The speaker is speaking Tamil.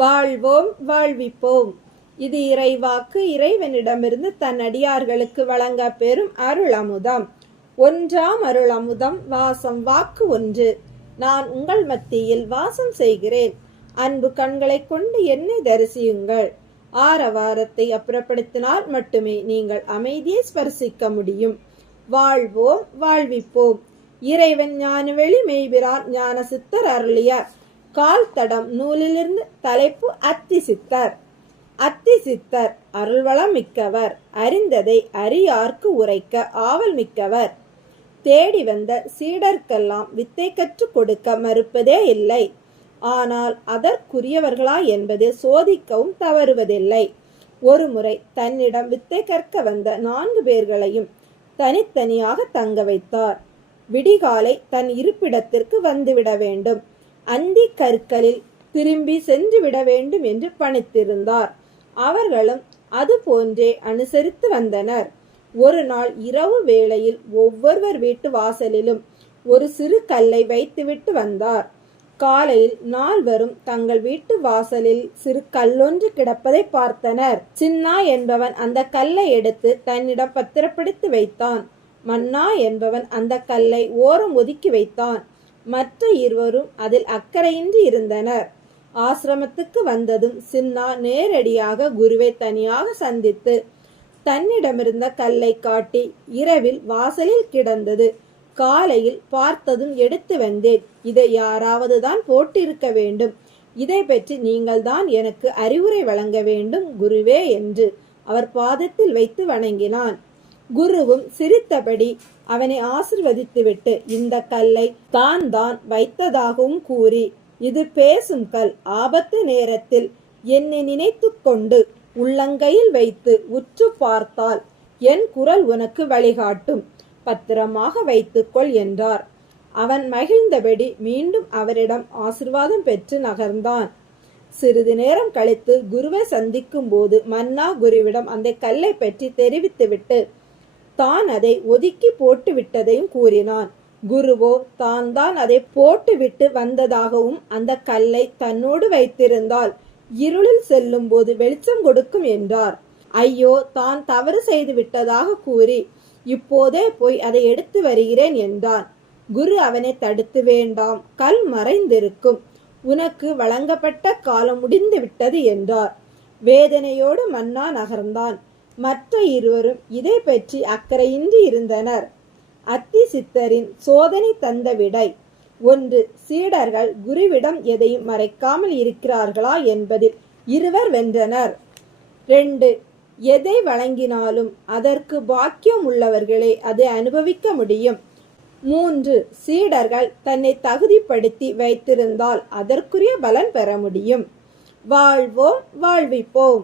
வாழ்வோம் வாழ்விப்போம். இது இறைவாக்கு. இறைவனிடமிருந்து தன் அடியார்களுக்கு வழங்க பெறும் அருள் அமுதம். ஒன்றாம் அருள் அமுதம். வாசம் வாக்கு ஒன்று. நான் உங்கள் மத்தியில் வாசம் செய்கிறேன். அன்பு கண்களை கொண்டு என்னை தரிசியுங்கள். ஆரவாரத்தை அப்புறப்படுத்தினால் மட்டுமே நீங்கள் அமைதியை ஸ்பர்சிக்க முடியும். வாழ்வோம் வாழ்விப்போம். இறைவன் ஞானவெளி மெய்பிரான் ஞான சித்தர் அருளிய கால் தடம் நூலிலிருந்து தலைப்பு அத்தி சித்தர். அத்தி சித்தர் அருள்வளம் மிக்கவர். அறிந்ததை அறியார்க்கு உரைக்க ஆவல் மிக்கவர். தேடி வந்த சீடர்க்கெல்லாம் வித்தை கற்றுக் கொடுக்க மறுப்பதே இல்லை. ஆனால் அதற்குரியவர்களா என்பதை சோதிக்கவும் தவறுவதில்லை. ஒருமுறை தன்னிடம் வித்தை கற்க வந்த 4 பேர்களையும் தனித்தனியாக தங்க வைத்தார். விடிகாலை தன் இருப்பிடத்திற்கு வந்துவிட வேண்டும். அந்தி கற்களில் திரும்பி சென்று விட வேண்டும் என்று பணித்திருந்தார். அவர்களும் அது போன்றே அனுசரித்து வந்தனர். ஒரு நாள் இரவு வேளையில் ஒவ்வொருவர் வீட்டு வாசலிலும் ஒரு சிறு கல்லை வைத்துவிட்டு வந்தார். காலையில் 4வரும் தங்கள் வீட்டு வாசலில் சிறு கல்லொன்று கிடப்பதை பார்த்தனர். சின்னா என்பவன் அந்த கல்லை எடுத்து தன்னிடம் பத்திரப்படுத்தி வைத்தான். மன்னா என்பவன் அந்த கல்லை ஓரம் ஒதுக்கி வைத்தான். மற்ற இருவரும் அதில் அக்கறையின்றி இருந்தனர். ஆசிரமத்துக்கு வந்ததும் சின்னா நேரடியாக குருவை தனியாக சந்தித்து தன்னிடமிருந்த கல்லை காட்டி, இரவில் வாசலில் கிடந்தது, காலையில் பார்த்ததும் எடுத்து வந்தேன். இதை யாராவது தான் போட்டிருக்க வேண்டும். இதை பற்றி நீங்கள் தான் எனக்கு அறிவுரை வழங்க வேண்டும் குருவே என்று அவர் பாதத்தில் வைத்து வணங்கினான். குருவும் சிரித்தபடி அவனை ஆசிர்வதித்துவிட்டு இந்த கல்லை தான் வைத்ததாகவும் கூறி, இது பேசும் கல். ஆபத்து நேரத்தில் என்னை நினைத்து கொண்டு உள்ளங்கையில் வைத்து உற்று பார்த்தால் என் குரல் உனக்கு வழிகாட்டும். பத்திரமாக வைத்துக்கொள் என்றார். அவன் மகிழ்ந்தபடி மீண்டும் அவரிடம் ஆசிர்வாதம் பெற்று நகர்ந்தான். சிறிது நேரம் கழித்து குருவை சந்திக்கும் போது மன்னா குருவிடம் அந்த கல்லை பற்றி தெரிவித்துவிட்டு தான் அதை ஒதுக்கி போட்டு விட்டதையும் கூறினான். குருவோ தான் அதை போட்டுவிட்டு வந்ததாகவும் அந்த கல்லை தன்னோடு வைத்திருந்தால் இருளில் செல்லும் போது வெளிச்சம் கொடுக்கும் என்றார். ஐயோ, தான் தவறு செய்து விட்டதாக கூறி இப்போதே போய் அதை எடுத்து வருகிறேன் என்றான். குரு அவனை தடுத்து, வேண்டாம், கல் மறைந்திருக்கும், உனக்கு வழங்கப்பட்ட காலம் முடிந்து விட்டது என்றார். வேதனையோடு மன்னா நகர்ந்தான். மற்ற இருவரும் இதை பற்றி அக்கறையின்றி இருந்தனர். அத்தி சித்தரின் சோதனை தந்த விடை. 1. சீடர்கள் குருவிடம் எதையும் மறைக்காமல் இருக்கிறார்களா என்பதில் இருவர் வென்றனர். 2. எதை வழங்கினாலும் அதற்கு பாக்கியம் உள்ளவர்களே அதை அனுபவிக்க முடியும். 3. சீடர்கள் தன்னை தகுதிப்படுத்தி வைத்திருந்தால் அதற்குரிய பலன் பெற முடியும். வாழ்வோம் வாழ்விப்போம்.